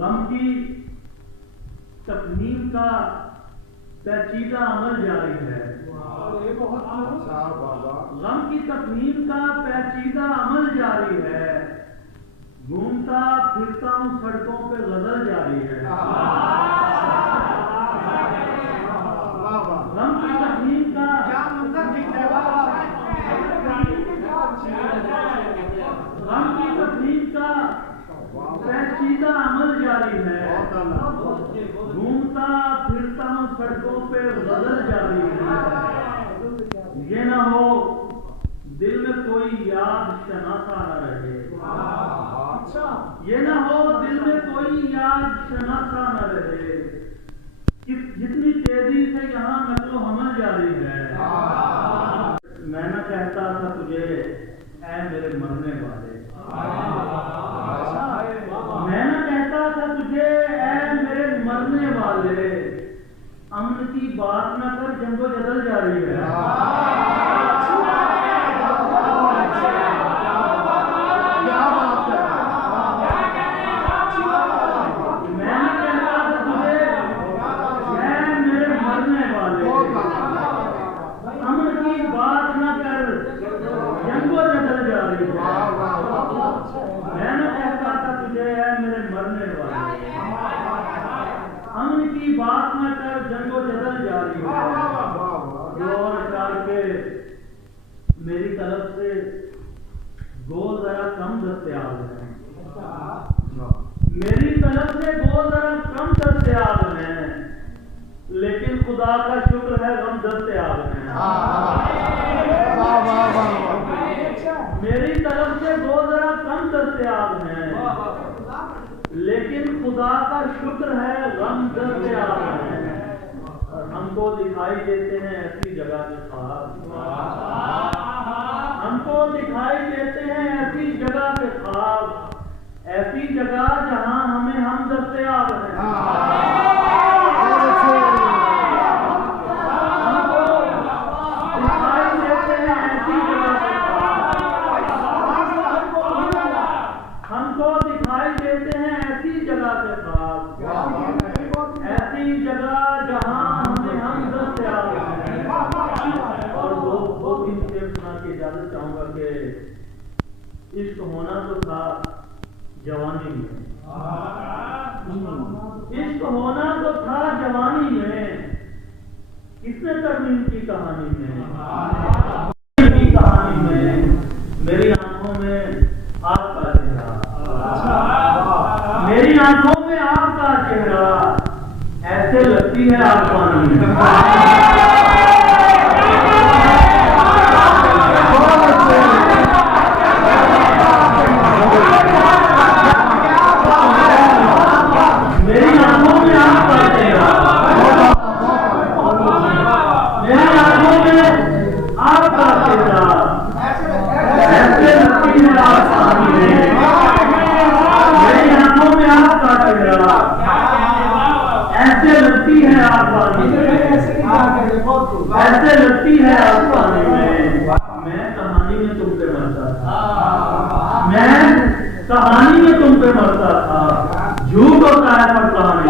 गम की तकमीम का पेचीदा अमल जारी है। गम की तकमीम का पेचीदा अमल जारी है। घूमता फिरता हूँ सड़कों पे गजल जारी है। गम की तकमीम का पेचीदा अमल जारी है। घूमता फिरता हूँ सड़कों पे गजल जारी है। ये ना हो दिल में कोई याद शनासा न रहे। ये ना हो दिल में कोई याद शनासा न रहे। जितनी तेजी से यहाँ नकलो हमल जारी है। मैं न कहता था तुझे ऐ मेरे मरने वाले। मैं न कहता था तुझे ऐ मेरे मरने वाले। अमन की बात न कर जंगो जदल जारी है। अमन की बात न कर जंगो जदल जारी है। गौर करके मेरी तरफ से गोल जरा कम दस्तयाब है। मेरी तरफ से गोल जरा कम दस्तयाब है। लेकिन खुदा का शुक्र है गम दस्तयाब है। मेरी तरफ से गोल जरा कम दस्तयाब है। लेकिन खुदा का शुक्र है गम दस्तयाब है। और हमको दिखाई देते हैं ऐसी जगह के ख्वाब। हमको दिखाई देते हैं ऐसी जगह के ख्वाब। ऐसी जगह जहां हमें हम दस्तयाब हैं। चाहूंगा कि इश्क होना तो था जवानी में। इश्क होना तो था जवानी में। किसने तरमीम की कहानी में। की कहानी में मेरी आंखों में आपका चेहरा। मेरी आंखों में आपका चेहरा ऐसे लगती है आसमानी में। ऐसे लगती है आसमानी में। मैं कहानी में तुम पे मरता था। मैं कहानी में तुम पे मरता था। झूठ होता है पर कहानी